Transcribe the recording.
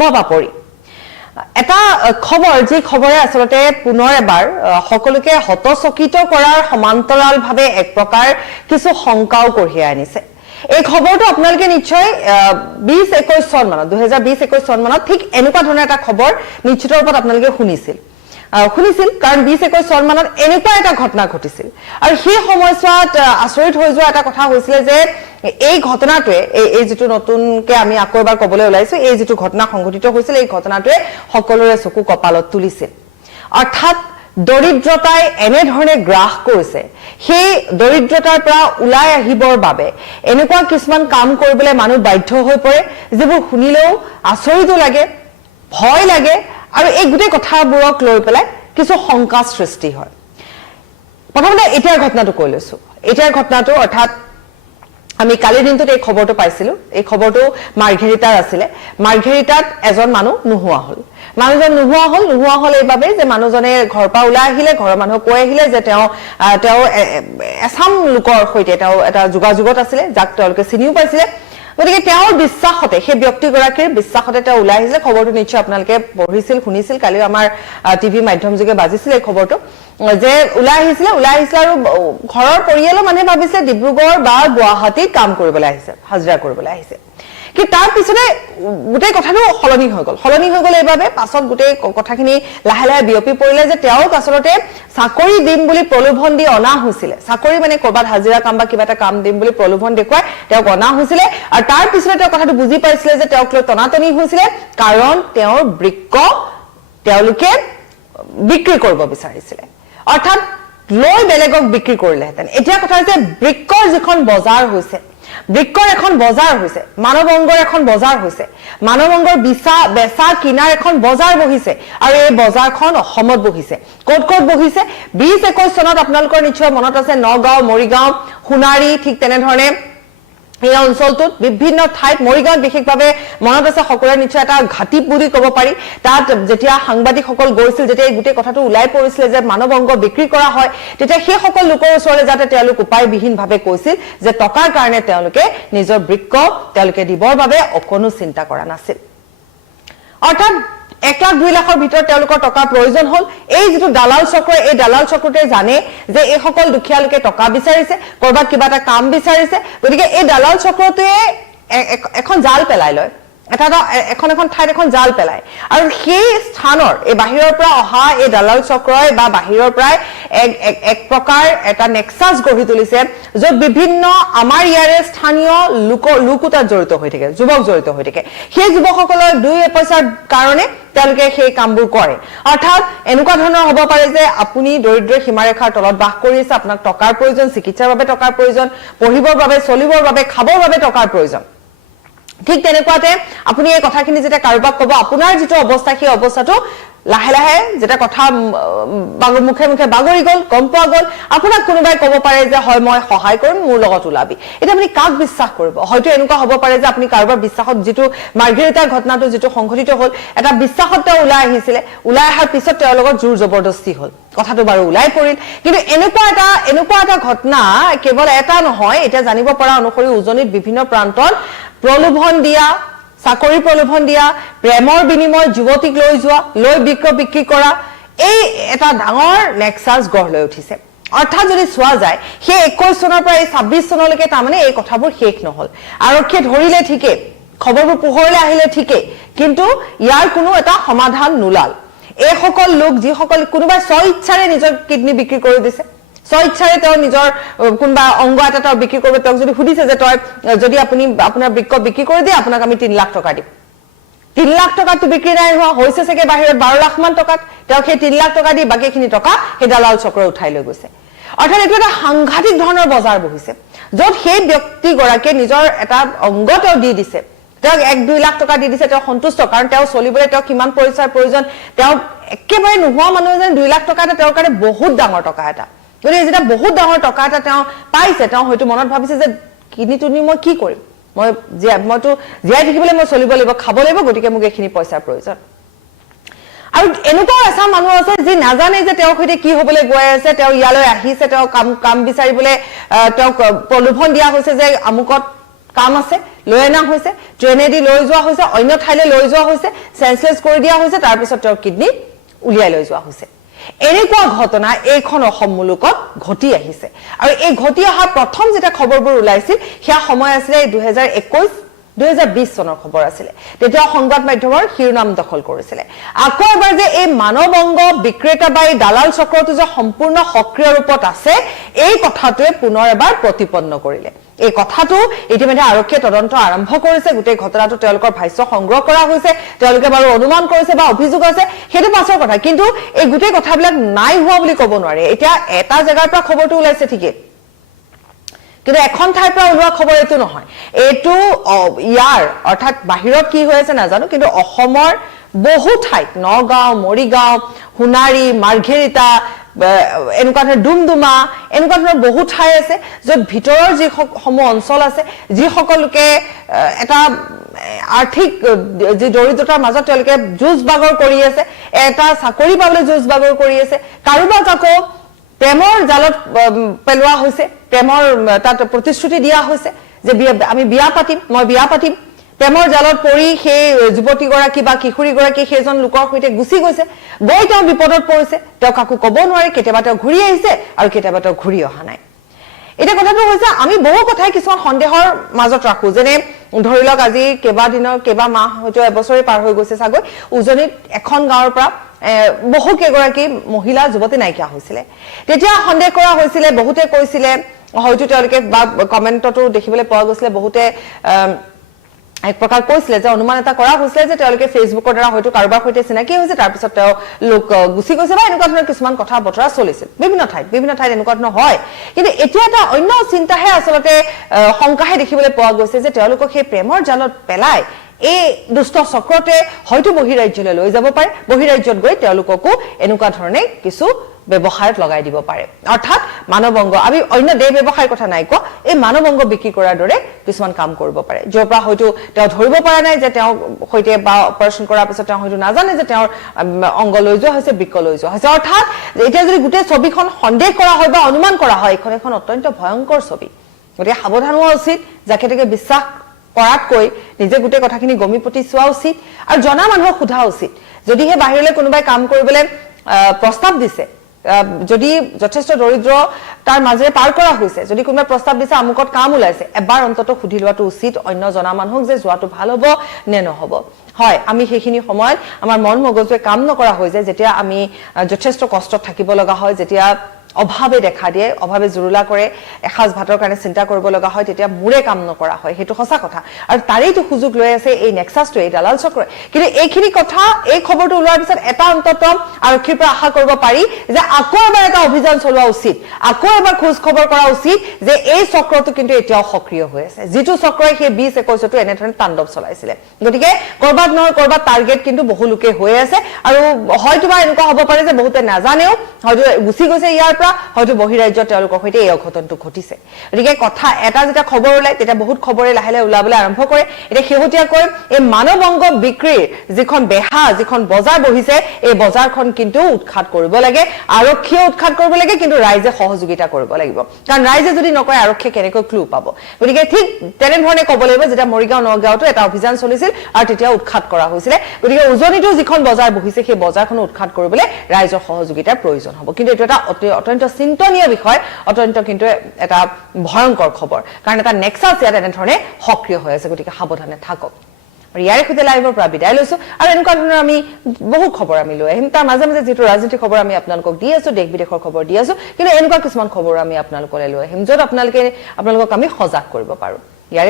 মহাপাপৰি এটা খবৰ যি খবৰে আসলতে পুনৰ এবাৰ সকলোকে হতচকিত কৰাৰ সমান্তৰালভাৱে এক প্ৰকাৰ কিছু শংকাও কঢ়িয়াই আনিছে এই খবৰটো আপোনালোকে নিশ্চয় 2021 চন মানত 2020-21 চন মানত ঠিক এনেকুৱা ধৰণৰ এটা খবৰ নিশ্চিত ৰূপত আপোনালোকে শুনিছিল কাৰণ 2021 চন মানত এনেকুৱা এটা ঘটনা ঘটিছিল আৰু সেই সময়ছোৱাত আচৰিত হৈ যোৱা এটা কথা হৈছিল যে এই ঘটনাটোৱে এই যেটো নতুনকে আমি আকৌ এবাৰ কবলৈ ওলাইছো এই যেটো ঘটনা সংঘটিত হৈছিল এই ঘটনাটোৱে সকলোৰে চকু কপালত তুলিছিল অৰ্থাৎ দৰিদ্ৰতাই এনে ধৰণে গ্ৰাস কৰিছে সেই দৰিদ্ৰতাৰ পৰা ওলাই আহিবৰ বাবে এনেকুৱা কিছুমান কাম কৰিবলৈ মানুহ বাধ্য হৈ পৰে যিবোৰ শুনিলেও আচৰিত লাগে ভয় লাগে আৰু এই গোটেই কথাবোৰক লৈ পেলাই কিছু শংকা সৃষ্টি হয় প্ৰথমতে এতিয়াৰ ঘটনাটো কৈ লৈছো এতিয়াৰ ঘটনাটো অৰ্থাৎ আমি কালিৰ দিনটোত এই খবৰটো পাইছিলো এই খবৰটো মাৰ্ঘেৰিটাৰ আছিল মাৰ্ঘেৰিটাত এজন মানুহ নোহোৱা হ'ল মানুহজন নোহোৱা হ'ল এইভাবে যে মানুহজনে ঘৰৰ পৰা ওলাই আহিলে ঘৰৰ মানুহ কৈ আহিলে যে তেওঁ এছাম লোকৰ সৈতে তেওঁ এটা যোগাযোগত আছিল যাক তেওঁলোকে চিনিও পাইছিলে গতিকে তেওঁৰ বিশ্বাসতে সেই ব্যক্তিগৰাকীৰ বিশ্বাসতে তেওঁ ওলাই আহিলে খবৰটো নিশ্চয় আপোনালোকে পঢ়িছিল শুনিছিল কালি আমাৰ টিভি মাধ্যম যোগে বাজিছিল এই খবৰটো যে ওলাই আহিছিল আৰু ঘৰৰ পৰিয়ালৰ মানুহে ভাবিছিল ডিব্ৰুগড় বা গুৱাহাটীত কাম কৰিবলৈ আহিছে হাজিৰা কৰিবলৈ আহিছে কি তাৰ পিছতে গোটেই কথাটো হলনি হৈ গ'ল এইভাবে পাছত গোটেই কথাখিনি লাহে লাহে বিয়পি পৰিলে যে তেওঁক আসলতে চাকৰি দিম বুলি প্ৰলোভন দি অনা হৈছিল চাকৰি মানে কৰবাত হাজিৰা কাম বা কিবা এটা কাম দিম বুলি প্ৰলোভন দেখুৱাই তেওঁক অনা হৈছিল আৰু তাৰ পিছতে তেওঁ কথাটো বুজি পাইছিল যে তেওঁক লৈ টনাটনি হৈছিল কাৰণ তেওঁৰ বৃক্ক তেওঁলোকে বিক্ৰী কৰিব বিচাৰিছিল অৰ্থাৎ লৈ বেলেগক বিক্ৰী কৰিলেহেঁতেন এতিয়া কথা হৈছে বৃক্কৰ যিখন বজাৰ হৈছে বৃক্কৰ এখন বজাৰ হৈছে মানৱ অংগৰ এখন বজাৰ হৈছে মানৱ অংগৰ বেচা কিনাৰ এখন বজাৰ বহিছে আৰু এই বজাৰখন অসমত বহিছে ক'ত বহিছে 2021 চনত আপোনালোকৰ নিশ্চয় মনত আছে নগাঁও মৰিগাঁও সোণাৰী ঠিক তেনে ধৰণে এই অঞ্চলটোত বিভিন্ন ঠাইত মৰিগাঁৱত বিশেষভাৱে মনত আছে সকলোৰে নিশ্চয় এটা ঘাটি বুলি ক'ব পাৰি তাত যেতিয়া সাংবাদিকসকল গৈছিল যেতিয়া এই গোটেই কথাটো ওলাই পৰিছিল যে মানৱ অংগ বিক্ৰী কৰা হয় তেতিয়া সেই সকল লোকৰ ওচৰলৈ যাতে তেওঁলোক উপায়বিহীনভাৱে কৈছিল যে টকাৰ কাৰণে তেওঁলোকে নিজৰ বৃক্ক তেওঁলোকে দিবৰ বাবে অকণো চিন্তা কৰা নাছিল অৰ্থাৎ 1 লাখ 2 লাখৰ ভিতৰত তেওঁলোকৰ টকাৰ প্ৰয়োজন হ'ল এই যেটো দালাল চক্ৰ এই দালাল চক্ৰতে জানে যে এই সকল দুখীয়া লোকে টকা বিচাৰিছে কৰবাত কিবা এটা কাম বিচাৰিছে গতিকে এই দালাল চক্ৰটোৱে এখন জাল পেলাই লয় এখন ঠাইত এখন জাল পেলাই আৰু সেই স্থানৰ এই বাহিৰৰ পৰা অহা এই দালাল চক্ৰই বা বাহিৰৰ পৰা এক প্ৰকাৰ এটা নেক্সাস গঢ়ি তুলিছে য'ত বিভিন্ন আমাৰ ইয়াৰে স্থানীয় লোক তাত জড়িত হৈ থাকে যুৱক জড়িত হৈ থাকে সেই যুৱকসকলৰ 2 পইচাৰ কাৰণে তেওঁলোকে সেই কামবোৰ কৰে অৰ্থাৎ এনেকুৱা ধৰণৰ হ'ব পাৰে যে আপুনি দৰিদ্ৰ সীমাৰেখাৰ তলত বাস কৰি আছে আপোনাক টকাৰ প্ৰয়োজন চিকিৎসাৰ বাবে টকাৰ প্ৰয়োজন পঢ়িবৰ বাবে চলিবৰ বাবে খাবৰ বাবে টকাৰ প্ৰয়োজন ঠিক তেনেকুৱাতে আপুনি এই কথাখিনি যেটা কাৰোবাক ক'ব আপোনাৰ যেটো অৱস্থা সেই অৱস্থাটো লাহে লাহে যেটা কথা মুখে বাগৰি গ'ল গম পোৱা গ'ল আপোনাক কোনোবাই ক'ব পাৰে যে হয় মই সহায় কৰিম মোৰ লগত ওলাবি এটা আপুনি কাক বিশ্বাস কৰিব হয়তো এনেকুৱা হ'ব পাৰে যে আপুনি কাৰোবাৰ বিশ্বাসত যেটো মাৰ্ঘেৰিটাৰ ঘটনাটো যেটো সংঘটিত হ'ল এটা বিশ্বাসত ওলাই আহিছিল ওলাই অহাৰ পিছত তেওঁৰ লগত জোৰ জবৰদস্তি হ'ল কথাটো বাৰু ওলাই পৰিল কিন্তু এনেকুৱা এটা ঘটনা কেৱল এটা নহয় এটা জানিব পৰা অনুসৰি উজনিত বিভিন্ন প্ৰান্তত প্ৰলোভন দিয়া চাকৰি প্ৰলোভন দিয়া প্ৰেমৰ বিনিময় যুৱতীক লৈ বিক্ৰী কৰা এই এটা ডাঙৰ নেক্সাস গঢ় লৈ উঠিছে অৰ্থাৎ যদি চোৱা যায় সেই 21 চনৰ পৰা এই 26 চনলৈকে তাৰমানে এই কথাবোৰ শেষ নহল আৰক্ষীয়ে ধৰিলে ঠিকে খবৰবোৰ পোহৰলৈ আহিলে ঠিকে কিন্তু ইয়াৰ কোনো এটা সমাধান নোলাল এই সকল লোক যিসকল কোনোবাই স্বইচ্ছাৰে নিজৰ কিডনি বিক্ৰী কৰি দিছে স্বইচ্ছাৰে তেওঁ নিজৰ কোনবা অংগ এটা বিক্ৰী কৰিব তেওঁক যদি সুধিছে যে তই যদি আপুনি আপোনাৰ বৃক্ক বিক্ৰী কৰি দিয়ে আপোনাক আমি 3 লাখ টকা দিম 3 লাখ টকাটো বিক্ৰী নাই হোৱা হৈছে সকে বাহিৰত 12 লাখ মান টকাত তেওঁ সেই 3 লাখ টকা দি বাকিখিনি টকা সেই দালাল চক্ৰ উঠাই লৈ গৈছে অৰ্থাৎ এইটো এটা সাংঘাতিক ধৰণৰ বজাৰ বহিছে য'ত সেই ব্যক্তিগৰাকীয়ে নিজৰ এটা অংগ তেওঁ দি দিছে তেওঁক 1-2 লাখ টকা দি দিছে তেওঁ সন্তুষ্ট কাৰণ তেওঁ চলিবলৈ তেওঁ কিমান পইচাৰ প্ৰয়োজন তেওঁ একেবাৰে নোহোৱা মানুহ যেন 2 লাখ টকা এটা তেওঁৰ কাৰণে বহুত ডাঙৰ টকা এটা গতিকে যেটা বহুত ডাঙৰ টকা এটা তেওঁ পাইছে তেওঁ হয়তো মনত ভাবিছে যে কিনিতুনি মই কি কৰিম মইতো জীয়াই থাকিবলৈ মই চলিব লাগিব খাব লাগিব গতিকে মোক এইখিনি পইচাৰ প্ৰয়োজন আৰু এনেকুৱা এসা মানুহ আছে যি নাজানে যে তেওঁ হইতে কি হ'বলৈ গৈ আছে তেওঁ ইয়ালৈ আহিছে তেওঁ কাম বিচাৰিবলৈ তেওঁ প্ৰলোভন দিয়া হৈছে যে আমুকত কাম আছে লৈ অনা হৈছে, ট্ৰেনেদি লৈ যোৱা হৈছে, অন্য ঠাইলৈ লৈ যোৱা হৈছে, সেন্সলেছ কৰি দিয়া হৈছে, তাৰ পিছত তেওঁৰ কিডনি উলিয়াই লৈ যোৱা হৈছে। এনেকুৱা ঘটনা এইখন অসম মুলুকত ঘটি আহিছে আৰু এই ঘটি অহা প্ৰথম যেতিয়া খবৰবোৰ ওলাইছিল সেয়া সময় আছিলে 2021-2020 চনৰ খবৰ আছিলে। তেতিয়া সংবাদ মাধ্যমৰ শিৰোনাম দখল কৰিছিলে। আকৌ এবাৰ যে এই মানৱ অংগ বিক্ৰেতা বা এই দালাল চক্ৰটো যে সম্পূৰ্ণ সক্ৰিয় ৰূপত আছে এই কথাটোৱে পুনৰ এবাৰ প্ৰতিপন্ন কৰিলে। এই কথাটো ইতিমধ্যে আৰক্ষীয়ে তদন্ত আৰম্ভ কৰিছে। গোটেই ঘটনাটো তেওঁলোকৰ ভাষ্য সংগ্ৰহ কৰা হৈছে, তেওঁলোকে বাৰু অনুমান কৰিছে বা অভিযোগ আছে, সেইটো পাছৰ কথা। কিন্তু এই গোটেই কথাবিলাক নাই হোৱা বুলি ক'ব নোৱাৰি। এতিয়া এটা জেগাৰ পৰা খবৰটো ওলাইছে ঠিকেই, কিন্তু এখন ঠাইৰ পৰা ওলোৱা খবৰ এইটো নহয়। এইটো ইয়াৰ অৰ্থাৎ বাহিৰত কি হৈ আছে নাজানো, কিন্তু অসমৰ বহু ঠাইত নগাঁও, মৰিগাঁও, সোণাৰী, মাৰ্ঘেৰিটা, এনেকুৱা ধৰণৰ ডুমডুমা, এনেকুৱা ধৰণৰ বহু ঠাই আছে য'ত ভিতৰৰ যিসমূহ অঞ্চল আছে, যিসকল লোকে এটা আৰ্থিক যি দৰিদ্ৰতাৰ মাজত তেওঁলোকে যুঁজ বাগৰ কৰি আছে, এটা চাকৰি পাবলৈ যুঁজ বাগৰ কৰি আছে, কাৰোবাক আকৌ প্ৰেমৰ জালত পেলোৱা হৈছে, প্ৰেমৰ তাত প্ৰতিশ্ৰুতি দিয়া হৈছে যে আমি বিয়া পাতিম, মই বিয়া পাতিম। প্ৰেমৰ জালত পৰি সেই যুৱতীগৰাকী বা কিশোৰীগৰাকী সেইজন লোকৰ সৈতে গুচি গৈছে, গৈ তেওঁ বিপদত পৰিছে, তেওঁ কাকো ক'ব নোৱাৰে, কেতিয়াবা তেওঁ ঘূৰি আহিছে আৰু কেতিয়াবা তেওঁ ঘূৰি অহা নাই। এতিয়া কথাটো হৈছে আমি বহু কথাই কিছুমান সন্দেহৰ মাজত ৰাখো, যেনে ধৰি লওক আজি কেইবা মাহ হয়তো এবছৰে পাৰ হৈ গৈছে চাগৈ, উজনিত এখন গাঁৱৰ পৰা বহু কেইগৰাকী মহিলা যুৱতী নাইকিয়া হৈছিলে। তেতিয়া সন্দেহ কৰা হৈছিলে, বহুতে কৈছিলে, হয়তো তেওঁলোকে বা কমেণ্টতো দেখিবলৈ পোৱা গৈছিলে, বহুতে এক প্ৰকাৰ কৈছিলে যে অনুমান এটা কৰা হৈছিলে যে তেওঁলোকে ফেচবুকৰ দ্বাৰা হয়তো কাৰোবাৰ সৈতে চিনাকি হৈছে, তাৰপিছত তেওঁ লোক গুচি গৈছে বা এনেকুৱা ধৰণৰ কিছুমান কথা বতৰা চলিছিল বিভিন্ন ঠাইত এনেকুৱা ধৰণৰ হয়। কিন্তু এতিয়া এটা অন্য চিন্তাহে আচলতে শংকাহে দেখিবলৈ পোৱা গৈছে যে তেওঁলোকক সেই প্ৰেমৰ জালত পেলাই এই দুষ্ট চক্ৰতে হয়তো বহিৰাজ্যলৈ লৈ যাব পাৰে, বহিৰাজ্যত গৈ তেওঁলোককো এনেকুৱা ধৰণে কিছু ব্যৱসায়ত লগাই দিব পাৰে। অৰ্থাৎ মানৱ অংগ, আমি অন্য দেহ ব্যৱসায়ৰ কথা নাই কোৱা, এই মানৱ অংগ বিক্ৰী কৰাৰ দৰে কিছুমান কাম কৰিব পাৰে, য'ৰ পৰা হয়তো তেওঁ ধৰিব পৰা নাই যে তেওঁৰ সৈতে বা অপাৰেশ্যন কৰাৰ পিছত তেওঁ হয়তো নাজানে যে তেওঁৰ অংগ লৈ যোৱা হৈছে, বৃক্ক লৈ যোৱা হৈছে। অৰ্থাৎ এতিয়া যদি গোটেই ছবিখন সন্দেহ কৰা হয় বা অনুমান কৰা হয়, এইখন এখন অত্যন্ত ভয়ংকৰ ছবি। গতিকে সাৱধান হোৱা উচিত, যাকে তাকে বিশ্বাস কৰাতকৈ নিজে গোটেই কথাখিনি গমি পতি চোৱা উচিত আৰু জনা মানুহক সোধা উচিত। যদিহে বাহিৰলৈ কোনোবাই কাম কৰিবলৈ প্ৰস্তাৱ দিছে, যদি যথেষ্ট দৰিদ্ৰ তাৰ মাজেৰে পাৰ কৰা হৈছে, যদি কোনোবাই প্ৰস্তাৱ দিছে আমুকত কাম ওলাইছে, এবাৰ অন্তত সুধি লোৱাটো উচিত অন্য জনা মানুহক যে যোৱাটো ভাল হ'ব নে নহ'ব। হয়, আমি সেইখিনি সময়ত আমাৰ মন মগজুৱে কাম নকৰা হৈ যায়, যেতিয়া আমি যথেষ্ট কষ্টত থাকিব লগা হয়, যেতিয়া অভাৱে দেখা দিয়ে, অভাৱে জুৰুলা কৰে, এসাঁজ ভাতৰ কাৰণে চিন্তা কৰিব লগা হয়, তেতিয়া মূৰে কাম নকৰা হয়, সেইটো সঁচা কথা। আৰু তাৰেইটো সুযোগ লৈ আছে এই নেক্সাছটোৱে, এই দালাল চক্ৰই। কিন্তু এইখিনি কথা, এই খবৰটো ওলোৱাৰ পিছত এটা অন্তত আৰক্ষীৰ পৰা আশা কৰিব পাৰি যে আকৌ এবাৰ এটা অভিযান চলোৱা উচিত, আকৌ এবাৰ খোজ খবৰ কৰা উচিত যে এই চক্ৰটো কিন্তু এতিয়াও সক্ৰিয় হৈ আছে, যিটো চক্ৰই সেই 2021তো এনেধৰণে তাণ্ডৱ চলাইছিলে। গতিকে কৰবাত নহয় কৰবাত টাৰ্গেট কিন্তু বহু লোকে হৈ আছে আৰু হয়তো বা এনেকুৱা হ'ব পাৰে যে বহুতে নাজানেও, হয়তো গুচি গৈছে ইয়াৰ পৰা, হয়তো বহিৰাজ্যত তেওঁলোকৰ সৈতে এই অঘটনটো ঘটিছে। গতিকে কথা এটা যেতিয়া খবৰ ওলায় তেতিয়া বহুত খবৰে লাহে লাহে ওলাবলৈ আৰম্ভ কৰে। এতিয়া শেহতীয়াকৈ এই মানৱ অংগ বিক্ৰীৰ যিখন বেহা, যিখন বজাৰ বহিছে, এই বজাৰখন কিন্তু উৎখাত কৰিব লাগে, আৰক্ষীয়ে উৎখাত কৰিব লাগে, কিন্তু ৰাইজে সহযোগিতা কৰিব লাগিব। কাৰণ ৰাইজে যদি নকৰে আৰক্ষীয়ে কেনেকৈ ক্লু পাব। গতিকে ঠিক তেনেধৰণে ক'ব লাগিব, যেতিয়া মৰিগাঁও নগাঁৱতো এটা অভিযান চলিছিল আৰু তেতিয়া উৎখাত কৰা হৈছিলে। গতিকে উজনিতো যিখন বজাৰ বহিছে সেই বজাৰখনো উৎখাত কৰিবলৈ ৰাইজৰ সহযোগিতাৰ প্ৰয়োজন হ'ব। কিন্তু এইটো এটা অত্যন্ত চিন্তনীয় বিষয়, অত্যন্ত কিন্তু এটা ভয়ংকৰ খবৰ, কাৰণ এটা নেক্সাছ ইয়াত এনেধৰণে সক্ৰিয় হৈ আছে। গতিকে সাৱধানে থাকক। আৰু ইয়াৰে সৈতে লাইভৰ পৰা বিদায় লৈছো আৰু এনেকুৱা ধৰণৰ আমি বহু খবৰ আমি লৈ আহিম। তাৰ মাজে মাজে যিটো ৰাজনীতিৰ খবৰ আমি আপোনালোকক দি আছো, দেশ বিদেশৰ খবৰ দি আছো, কিন্তু এনেকুৱা কিছুমান খবৰ আমি আপোনালোকলৈ লৈ আহিম য'ত আপোনালোকক আমি সজাগ কৰিব পাৰো। ইয়াৰে